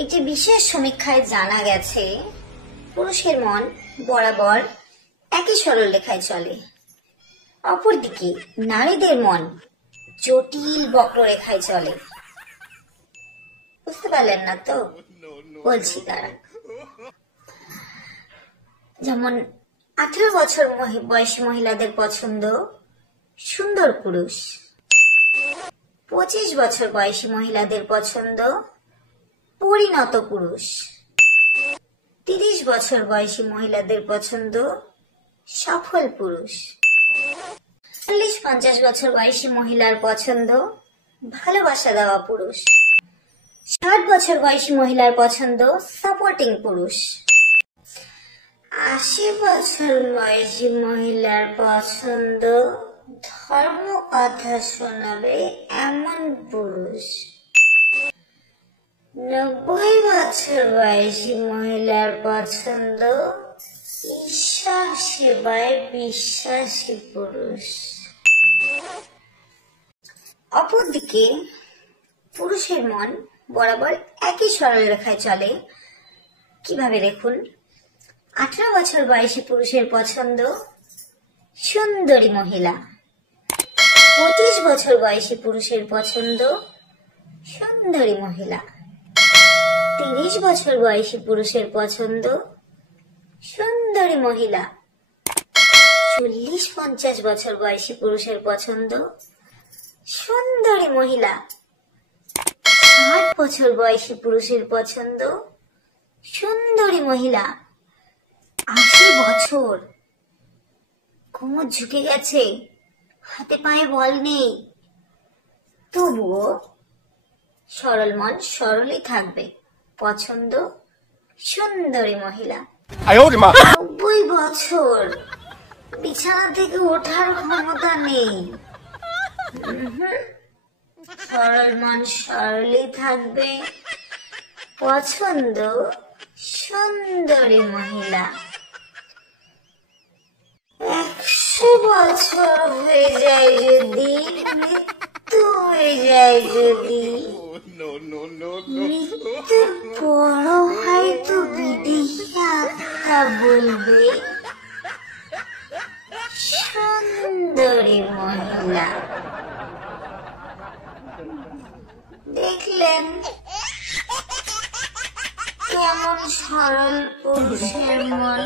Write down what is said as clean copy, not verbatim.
একটি বিশেষ সমীক্ষায় জানা গেছে পুরুষের মন বরাবর একই সরল রেখায় চলে, অপরদিকে নারীদের মন জটিল বক্ররেখায় চলে। বুঝতে পারলেন না তো? বলছি তারা। যেমন 18 বছর বয়সী মহিলাদের পছন্দ সুন্দর পুরুষ, 25 বছর বয়সী মহিলাদের পছন্দ পরিণত পুরুষ, 30 বছর বয়সী মহিলাদের পছন্দ সফল পুরুষ, 40-50 বছর বয়সী মহিলার পছন্দ ভালোবাসা দেওয়া পুরুষ, 60 বছর বয়সী মহিলার পছন্দ সাপোর্টিং পুরুষ, 80 বছর বয়সী মহিলার পছন্দ ধর্ম কথা শোনাবে এমন পুরুষ, 90 বছর বয়সী মহিলার পছন্দ ঈশ্বর সেবায় বিশ্বাসী পুরুষ। অপরদিকে পুরুষের মন বরাবর একই সরল রেখায় চলে। কিভাবে দেখুন, 18 বছর বয়সী পুরুষের পছন্দ সুন্দরী মহিলা, 25 বছর বয়সী পুরুষের পছন্দ সুন্দরী মহিলা, 30 বছর বয়সী পুরুষের পছন্দ সুন্দরী মহিলা, 40-50 বছর বয়সী পুরুষের পছন্দ সুন্দরী মহিলা, 60 বছর বয়সী পুরুষের পছন্দ সুন্দরী মহিলা, 80 বছর, কোমর ঝুঁকে গেছে, হাতে পায়ে বল নেই, তবুও সরল মন সরলই থাকবে, পছন্দ সুন্দরী মহিলা। 90 বছর, বিছানা থেকে ওঠার ক্ষমতা নেই, সরল মন সরলই থাকবে, পছন্দ সুন্দরী মহিলা। 100 বছর হয়ে যায় যদি, মৃত্যু হয়ে যায় যদি, মৃত্যুর বড় হয়তো বিদেহী আত্মা বলবে সুন্দরী মহিলা। দেখলেন কেমন সরল পুরুষের মন।